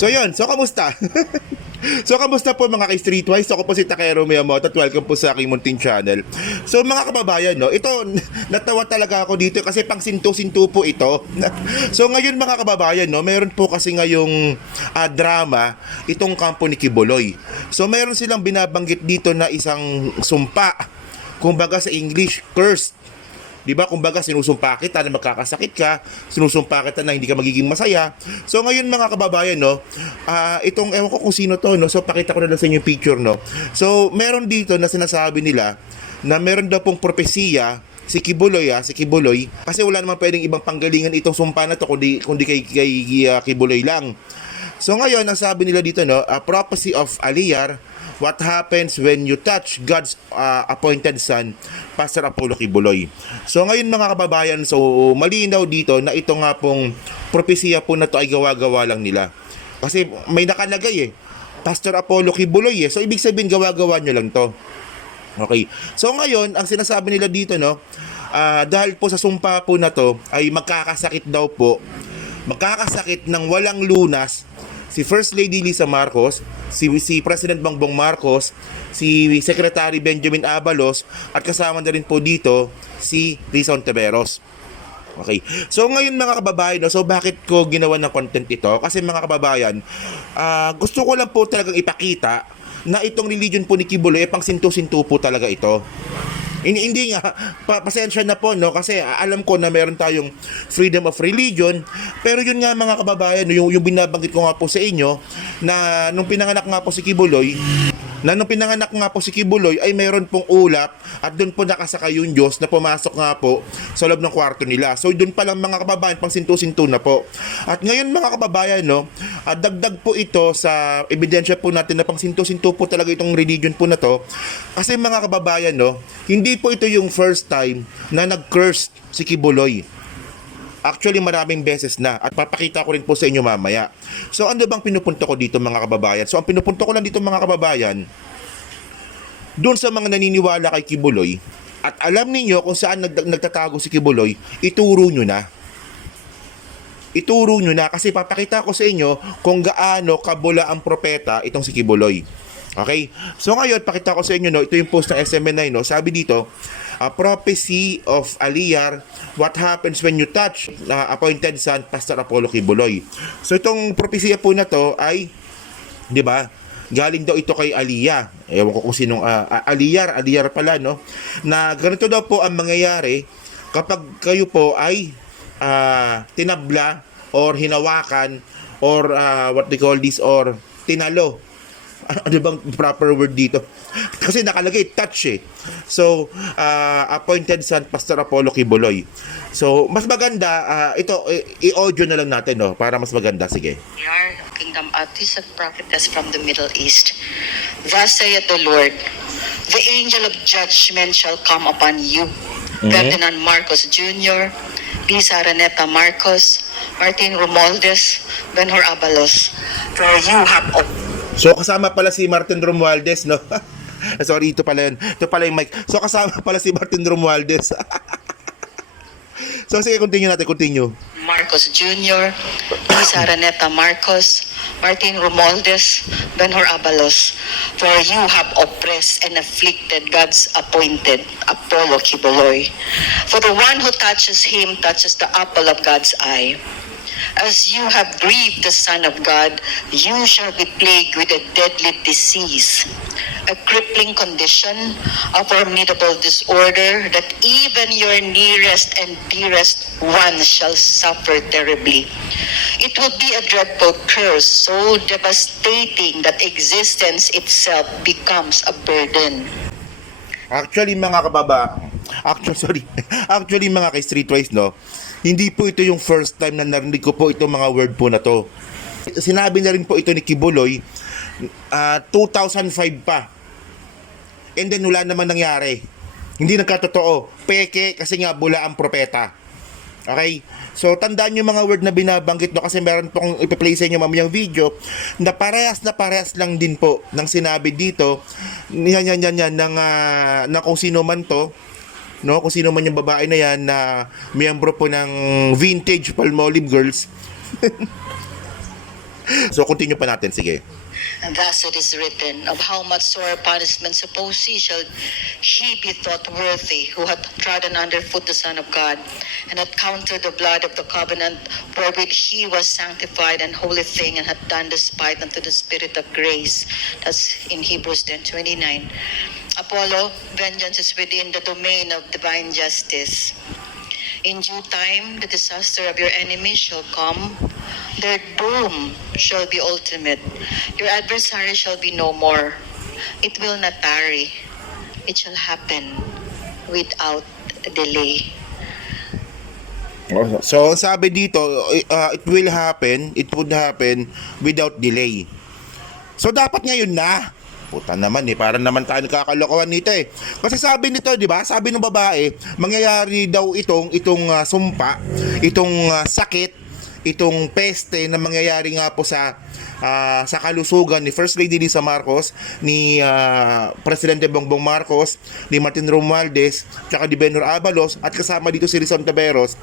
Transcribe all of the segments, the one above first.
So yun, so kamusta? So kamusta po mga ka-Streetwise? So ako po si Takero Miyamoto at welcome po sa aking munting channel. So mga kababayan, no, ito natawa talaga ako dito kasi pang sinto-sinto po ito. So ngayon mga kababayan, no, meron po kasi ngayong drama itong kampo ni Kibuloy. So meron silang binabanggit dito na isang sumpa. Kumbaga sa English, cursed. 'Di ba? Kumbaga sinusumpa kita na magkakasakit ka, sinusumpa kita na hindi ka magiging masaya. So ngayon mga kababayan, no, itong ewan ko kung sino to, no. So pakita ko na lang sa inyo yung picture, no. So meron dito na sinasabi nila na meron daw pong propesiya si Kibuloy, kasi wala naman pwedeng ibang panggalingan itong sumpa na to kundi kay Kibuloy lang. So ngayon ang sabi nila dito, no, a prophecy of Aliyar, what happens when you touch God's appointed son, Pastor Apollo Kibuloy. So ngayon mga kababayan, so malinaw dito na ito nga pong propesiya po na to ay gawa-gawa lang nila. Kasi may nakalagay Pastor Apollo Kibuloy So ibig sabihin gawa-gawa nyo lang to. Okay. So ngayon, ang sinasabi nila dito, no, dahil po sa sumpa po na to ay magkakasakit daw po. Magkakasakit ng walang lunas si First Lady Lisa Marcos, si President Bongbong Marcos, si Secretary Benjamin Abalos, at kasama na rin po dito si Risa Ontiveros. Okay. So ngayon mga kababayan, no, so bakit ko ginawa ng content ito? Kasi mga kababayan, gusto ko lang po talagang ipakita na itong religion po ni Kibuloy pang sinto-sinto po talaga ito. Hindi nga, pasensya na po, no, kasi alam ko na meron tayong freedom of religion, pero yun nga mga kababayan, yung binabanggit ko nga po sa inyo na nung pinanganak nga po si Kibuloy, ay mayroon pong ulap at doon po nakasakay yung Diyos na pumasok nga po sa loob ng kwarto nila. So doon pa lang mga kababayan, pang sinto-sinto na po. At ngayon mga kababayan, no, dagdag po ito sa ebidensya po natin na pang sinto-sinto po talaga itong religion po na to. Kasi mga kababayan, no, hindi po ito yung first time na nag-curse si Kibuloy. Actually, maraming beses na at papakita ko rin po sa inyo mamaya. So, ano bang pinupunto ko dito mga kababayan? So, ang pinupunto ko lang dito mga kababayan, doon sa mga naniniwala kay Kibuloy, at alam niyo kung saan nagtatago si Kibuloy, ituro nyo na. Ituro nyo na kasi papakita ko sa inyo kung gaano kabula ang propeta itong si Kibuloy. Okay? So ngayon, pakita ko sa inyo, no, ito yung post ng SMN9, no. Sabi dito, a prophecy of Aliyar, what happens when you touch appointed son, Pastor Apollo Kibuloy. So itong propesya po na to ay, di ba, galing daw ito kay Aliyah. Ewan ko kung sinong Aliyar pala, no, na ganito daw po ang mangyayari kapag kayo po ay tinabla or hinawakan or what they call this, or tinalo. Ano bang proper word dito? Kasi nakalagay touch So, appointed son, Pastor Apollo Kibuloy. So, mas maganda, ito, i-audio na lang natin, no, para mas maganda. Sige. Kingdom Artist and Prophetess from the Middle East. Thus saith the Lord, the angel of judgment shall come upon you. Ferdinand Marcos Jr., Lisa Araneta Marcos, Martin Romualdez, Benhur Abalos. For you have So kasama pala si Martin Romualdez, no? Sorry, ito pala yun. Ito pala yung mic. So kasama pala si Martin Romualdez. So sige, continue. Marcos Jr., Lisa Araneta Marcos, Martin Romualdez, Benhur Abalos. For you have oppressed and afflicted God's appointed Apollo Kibuloy. For the one who touches him touches the apple of God's eye. As you have grieved the Son of God, you shall be plagued with a deadly disease, a crippling condition, a formidable disorder that even your nearest and dearest ones shall suffer terribly. It will be a dreadful curse, so devastating that existence itself becomes a burden. Actually mga ka-Streetwise, no, hindi po ito yung first time na narinig ko po itong mga word po na to. Sinabi na rin po ito ni Kibuloy 2005 pa. And then wala naman nangyari. Hindi nagkatotoo. Peke kasi nga bula ang propeta. Okay? So tandaan nyo mga word na binabanggit, no, kasi meron po kong ipi-play sa inyo mamayang video na parehas lang din po ng sinabi dito ng kung sino man to, no, kung sino man yung babae na yan na miyembro po ng Vintage Palmolive Girls. So, continue pa natin. Sige. And thus it is written, of how much sore punishment suppose shall he be thought worthy, who hath trodden underfoot the Son of God, and hath counted the blood of the covenant, wherewith he was sanctified an holy thing, and hath done despite unto the Spirit of grace. That's in Hebrews 10:29. Apollo, vengeance is within the domain of divine justice. In due time, the disaster of your enemies shall come. Their doom shall be ultimate. Your adversary shall be no more. It will not tarry. It shall happen without delay. So, sabi dito, it will happen, it would happen without delay. So, dapat ngayon na. Puta naman parang naman tayo nakakalokohan nito Kasi sabi nito, di ba? Sabi ng babae, mangyayari daw itong sumpa, itong sakit, itong peste na mangyayari nga po sa kalusugan ni First Lady Lisa Marcos, ni Presidente Bongbong Marcos, ni Martin Romualdez, tsaka ni Benhur Abalos, at kasama dito si Rizon Taveros.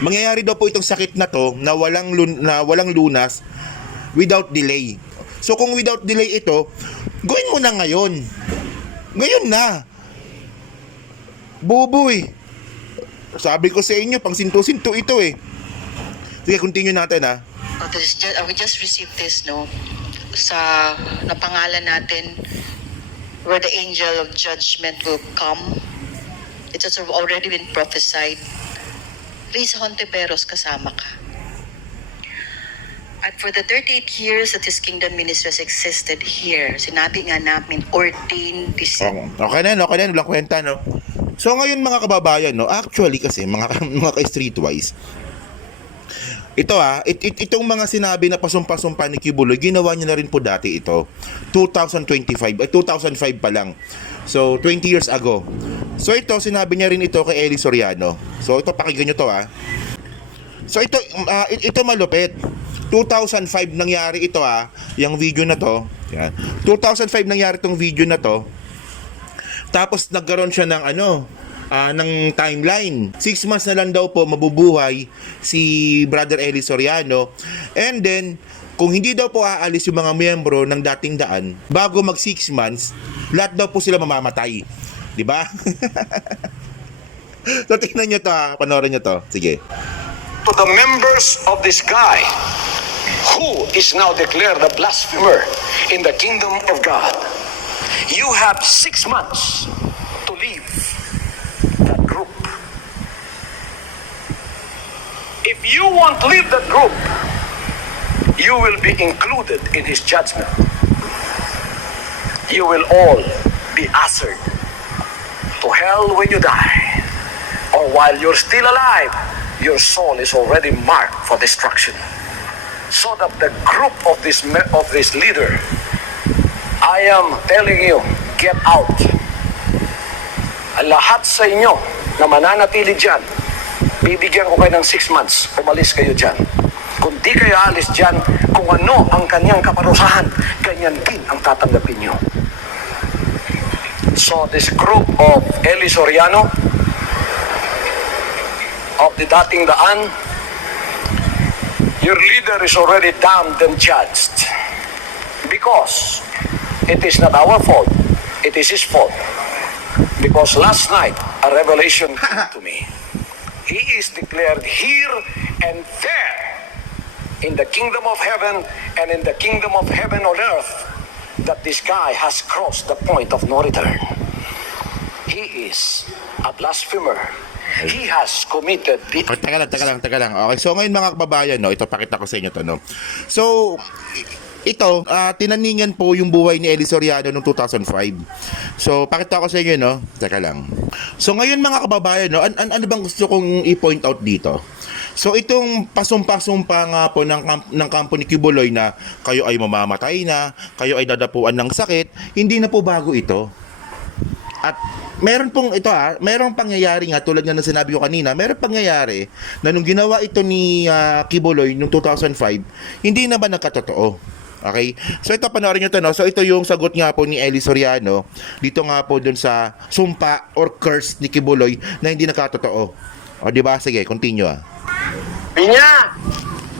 Mangyayari daw po itong sakit na to na walang lunas without delay. So kung without delay ito, gawin mo na ngayon. Ngayon na. Buboy. Sabi ko sa inyo, pang sinto-sinto ito Sige, continue natin We just received this, no? Sa napangalan natin, where the angel of judgment will come. It has already been prophesied. Riza Hontiveros, kasama ka. At for the 38 years that His kingdom ministry has existed here, sinabi nga namin, ordained this. Okay na, walang kwenta, no? So ngayon mga kababayan, no, actually kasi mga ka-streetwise, itong mga sinabi na pasumpa-sumpa ni Kibuloy, ginawa niya na rin po dati ito. 2005 pa lang. So 20 years ago. So ito, sinabi niya rin ito kay Eli Soriano. So ito, pakinggan niyo to So ito malupit. 2005 nangyari ito yung video na to. Yan. 2005 nangyari tong video na to. Tapos nagkaroon siya ng ng timeline. 6 months na lang daw po mabubuhay si Brother Eli Soriano. And then kung hindi daw po aalis yung mga miyembro ng dating daan, bago mag 6 months, lahat daw po sila mamamatay. 'Di ba? So tingnan niyo to panoorin niyo to. Sige. To the members of this guy who is now declared a blasphemer in the kingdom of God, you have 6 months to leave that group. If you want to leave that group, you will be included in his judgment. You will all be ushered to hell when you die, or while you're still alive, your soul is already marked for destruction. So that the group of this leader, I am telling you, get out. Lahat sa inyo na mananatili dyan, bibigyan ko kayo ng 6 months, umalis kayo dyan. Kung di kayo alis dyan, kung ano ang kanyang kaparusahan, ganyan din ang tatanggapin nyo. So this group of Eli Soriano, of the dating daan, your leader is already damned and judged. Because it is not our fault, it is his fault. Because last night, a revelation came to me. He is declared here and there in the kingdom of heaven and in the kingdom of heaven on earth that this guy has crossed the point of no return. He is a blasphemer. He has committed the... Teka lang. Okay, so ngayon mga kababayan, no, ito pakita ko sa inyo to, no. So, ito, tinaningan po yung buhay ni Eli Soriano noong 2005. So, pakita ko sa inyo, no. Teka lang. So, ngayon mga kababayan, no, ano bang gusto kong i-point out dito? So, itong pasumpa-sumpa nga po ng kampo ni Kibuloy na kayo ay mamamatay na, kayo ay dadapuan ng sakit, hindi na po bago ito. At meron pong ito merong pangyayari nga tulad nga ng sinabi ko kanina, meron pangyayari na nung ginawa ito ni Kibuloy noong 2005, hindi na ba nagkatotoo? Okay? So ito panoorin nyo ito, no? So ito yung sagot nga po ni Eli Soriano dito nga po dun sa sumpa or curse ni Kibuloy na hindi nagkatotoo. O di ba? Sige, continue Pinya,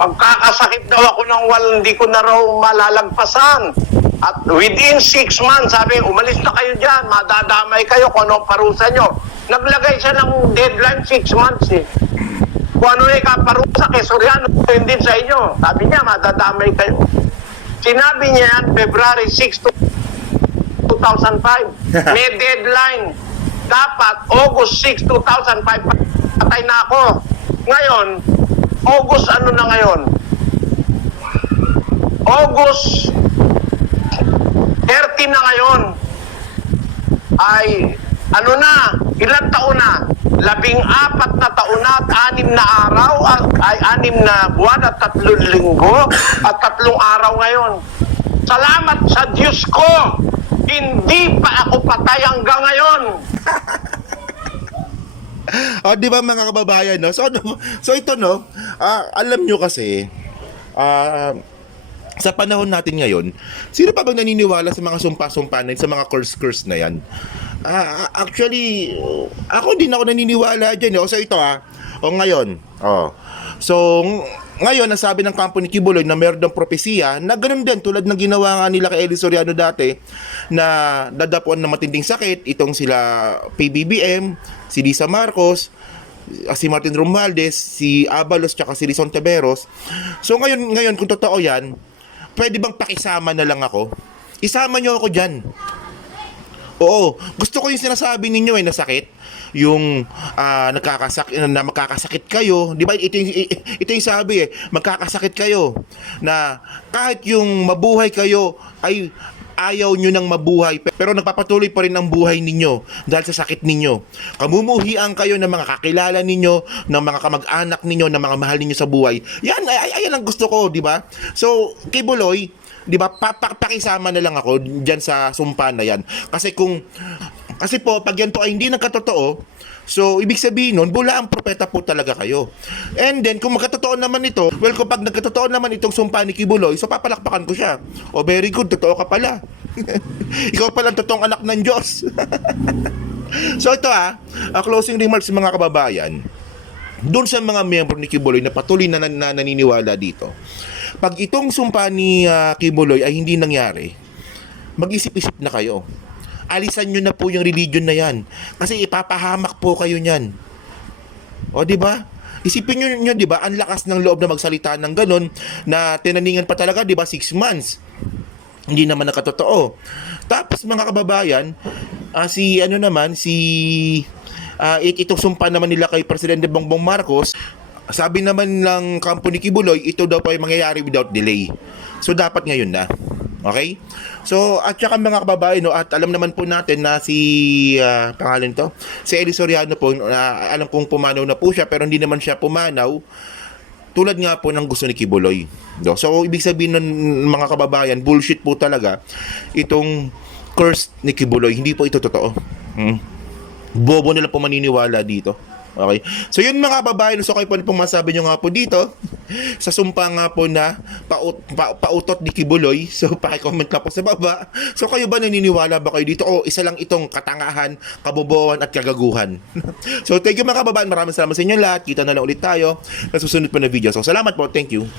Pagkakasakit daw ako ng hindi ko na raw malalagpasan. At within 6 months, sabi, umalis na kayo dyan, madadamay kayo kung anong parusa nyo. Naglagay siya ng deadline 6 months eh. Kung ano yung kaparusa kay Soriano, yun din sa inyo. Sabi niya, madadamay kayo. Sinabi niya yan, February 6 2005. May deadline. Dapat August 6, 2005, patay na ako. Ngayon, August ano na ngayon? August 30 na ngayon. Ay, ano na, ilang taon na? 14 na taon na at 6 na araw, ay 6 na buwan at 3 linggo at 3 araw ngayon. Salamat sa Diyos ko, hindi pa ako patay hanggang ngayon. Di ba mga kababayan, no? So ito, no, alam nyo kasi, sa panahon natin ngayon, sino pa bang naniniwala sa mga sumpa-sumpa na yun, sa mga curse na yan? Actually, ako din ako naniniwala dyan. So ito ngayon. So, ngayon, nasabi ng kampo ni Kibuloy na meron ng propesiya na ganun din, tulad ng ginawa nga nila kay Eli Soriano dati, na dadapuan ng matinding sakit, itong sila PBBM, si Lisa Marcos, si Martin Romualdez, si Abalos, tsaka si Rizon Taveros. So ngayon, kung totoo yan, pwede bang pakisama na lang ako? Isama nyo ako dyan. Oo, gusto ko yung sinasabi ninyo na sakit, yung na makakasakit kayo, di ba? Ito yung sabi magkakasakit kayo, na kahit yung mabuhay kayo ay ayaw nyo nang mabuhay, pero nagpapatuloy pa rin ang buhay ninyo dahil sa sakit ninyo. Kamumuhian kayo ng mga kakilala ninyo, ng mga kamag-anak ninyo, ng mga mahal ninyo sa buhay. Yan, ayan ang gusto ko, di ba? So, Kibuloy, di ba, pakisama na lang ako dyan sa sumpa na yan. Kasi po, pag yan po ay hindi nagkatotoo, so, ibig sabihin nun, bula ang propeta po talaga kayo. And then, kung magkatotoo naman ito, well, kung pag nagkatotoo naman itong sumpa ni Kibuloy, so papalakpakan ko siya. Oh, very good, totoo ka pala. Ikaw pala ang totoong anak ng Diyos. So, ito closing remarks sa mga kababayan. Doon sa mga miyembro ni Kibuloy na patuloy na naniniwala dito. Pag itong sumpa ni Kibuloy ay hindi nangyari, mag-isip-isip na kayo. Alisan nyo na po yung religion na yan. Kasi ipapahamak po kayo niyan. O, di ba? Isipin nyo, di ba? Ang lakas ng loob na magsalita ng ganun, na tinaningan pa talaga, di ba? 6 months. Hindi naman nakatotoo. Tapos, mga kababayan, itong sumpa naman nila kay Presidente Bongbong Marcos, sabi naman ng kampo ni Kibuloy, ito daw pa ay mangyayari without delay. So, dapat ngayon na. Okay? So, at saka mga kababayan, at alam naman po natin na si Eli Soriano po, alam kong pumanaw na po siya, pero hindi naman siya pumanaw tulad nga po ng gusto ni Kibuloy. So, ibig sabihin ng mga kababayan, bullshit po talaga itong curse ni Kibuloy. Hindi po ito totoo. Bobo nila po maniniwala dito. Okay. So yun mga kababayan, so kayo po pong masabi nyo nga po dito sa sumpa nga po na pautot ni Kibuloy. So paki-comment lang po sa baba. So kayo ba naniniwala ba kayo dito o isa lang itong katangahan, kabobohan at kagaguhan? So thank you mga kababayan, maraming salamat sa inyo lahat. Kita na lang ulit tayo sa susunod pa na video. So salamat po, thank you.